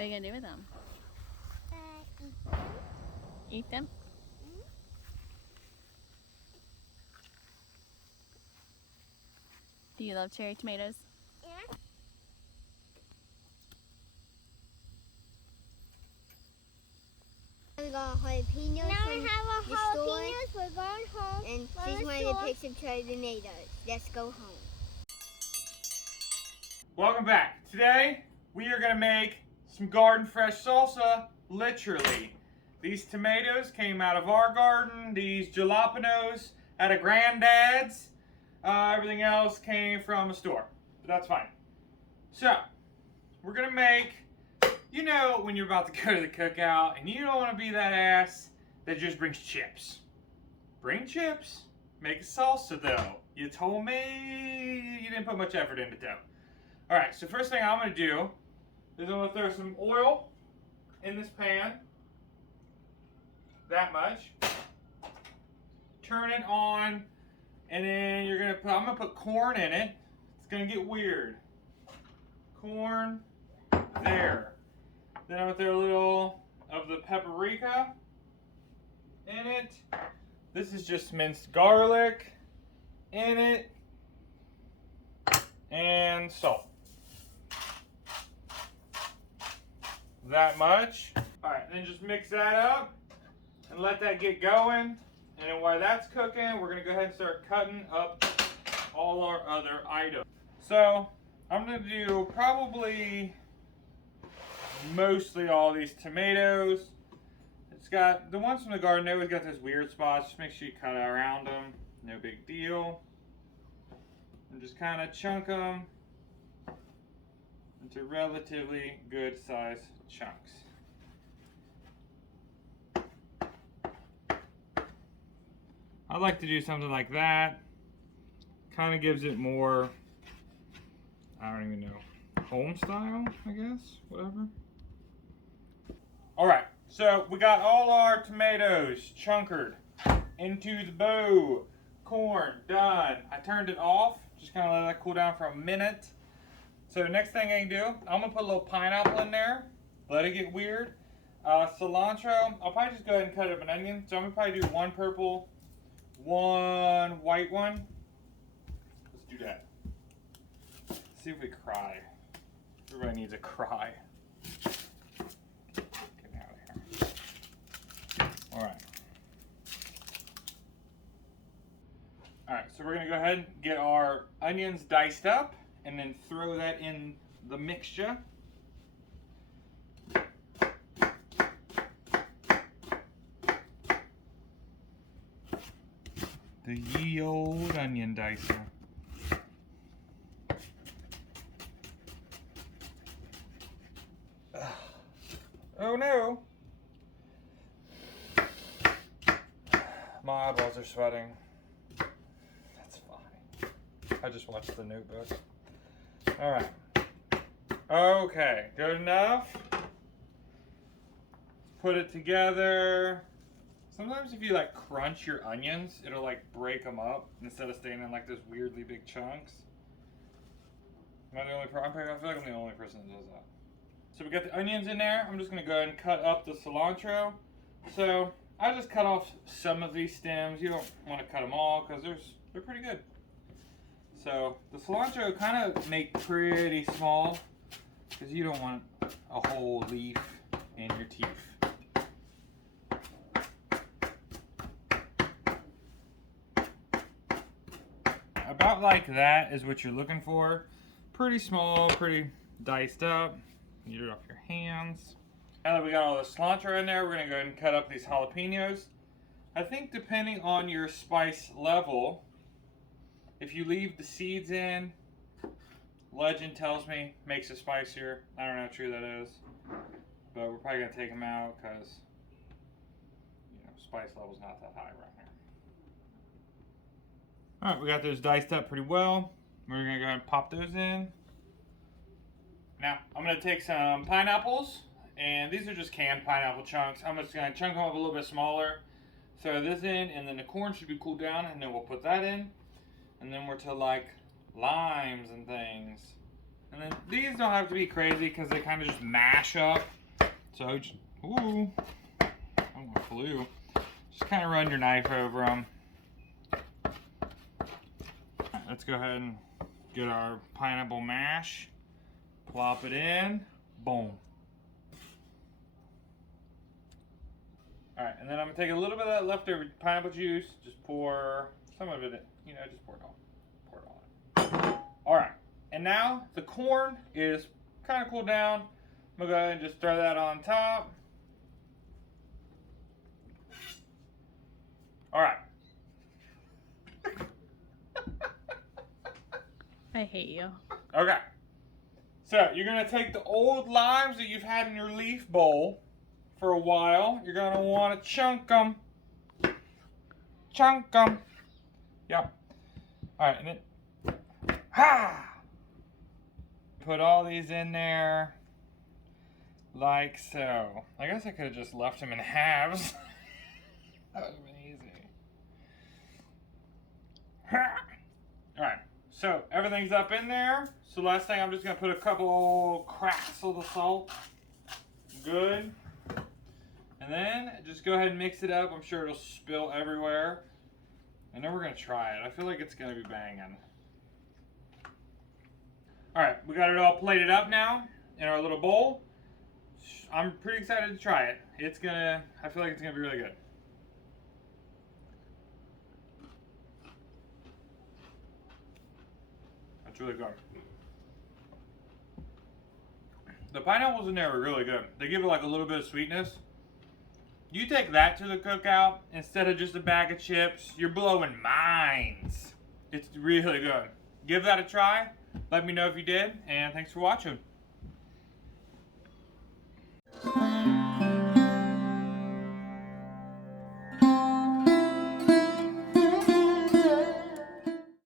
What are you gonna do with them? Eat them. Eat them? Mm-hmm. Do you love cherry tomatoes? Yeah. We got jalapenos Now from we have the our store, jalapenos. We're going home. and from she's the wanted store. to pick some cherry tomatoes. Let's go home. Welcome back. Today we are going to make some garden fresh salsa, literally. These tomatoes came out of our garden. These jalapenos out of granddad's. Everything else came from a store, but that's fine. So, we're going to make, you know, when you're about to go to the cookout and you don't want to be that ass that just brings chips. Bring chips. Make a salsa though. You told me you didn't put much effort into dough. Alright, so first thing I'm going to do is I'm going to throw some oil in this pan. That much. Turn it on, and then I'm going to put corn in it. It's going to get weird. Corn, there. Then I'm going to throw a little of the paprika in it. This is just minced garlic in it. And salt. That much. Alright, then just mix that up and let that get going. And then while that's cooking, we're going to go ahead and start cutting up all our other items. So, I'm going to do probably mostly all these tomatoes. It's got, the ones from the garden, they always got those weird spots. Just make sure you cut around them. No big deal. And just kind of chunk them into relatively good sized chunks. I like to do something like that. Kind of gives it more, I don't even know, home style, I guess, whatever. Alright, so we got all our tomatoes chunkered into the bowl. Corn, done. I turned it off, just kind of let that cool down for a minute. So next thing I can do, I'm going to put a little pineapple in there, let it get weird. Cilantro, I'll probably just go ahead and cut up an onion. So I'm going to probably do one purple, one white one. Let's do that. See if we cry. Everybody needs a cry. Get out of here. Alright. Alright, so we're going to go ahead and get our onions diced up and then throw that in the mixture. The ye old onion dicer. Oh no! My eyeballs are sweating. That's fine. I just watched The Notebook. Alright. Okay, good enough. Put it together. Sometimes if you like crunch your onions, it'll like break them up instead of staying in like those weirdly big chunks. Am I the only person? I feel like I'm the only person that does that. So we got the onions in there. I'm just going to go ahead and cut up the cilantro. So I just cut off some of these stems. You don't want to cut them all because they're pretty good. So the cilantro kind of make pretty small because you don't want a whole leaf in your teeth. About like that is what you're looking for. Pretty small, pretty diced up. Get it off your hands. Now that we got all the cilantro in there, we're going to go ahead and cut up these jalapenos. I think depending on your spice level, if you leave the seeds in, legend tells me, makes it spicier. I don't know how true that is. But we're probably going to take them out because, you know, spice level's not that high right now. Alright, we got those diced up pretty well. We're going to go ahead and pop those in. Now, I'm going to take some pineapples, and these are just canned pineapple chunks. I'm just going to chunk them up a little bit smaller. Throw this in, and then the corn should be cooled down, and then we'll put that in. And then we're to like limes and things. And then these don't have to be crazy because they kind of just mash up. So, ooh, I flew. Just kind of run your knife over them. Right, let's go ahead and get our pineapple mash. Plop it in. Boom. Alright, and then I'm going to take a little bit of that leftover pineapple juice. Just pour some of it in. You know, just pour it all. Pour it all in. Alright, and now the corn is kind of cooled down. I'm going to go ahead and just throw that on top. Alright. I hate you. Okay. So, you're going to take the old limes that you've had in your leaf bowl for a while. You're going to want to chunk them. Chunk them. Yep. Alright, and then... Ha! Put all these in there. Like so. I guess I could have just left them in halves. That would have been easy. Alright, so everything's up in there. So last thing, I'm just going to put a couple cracks of the salt. Good. And then just go ahead and mix it up. I'm sure it'll spill everywhere. And then we're going to try it. I feel like it's going to be banging. Alright, we got it all plated up now in our little bowl. I'm pretty excited to try it. I feel like it's going to be really good. That's really good. The pineapples in there are really good. They give it like a little bit of sweetness. You take that to the cookout instead of just a bag of chips, you're blowing minds. It's really good. Give that a try. Let me know if you did, and thanks for watching.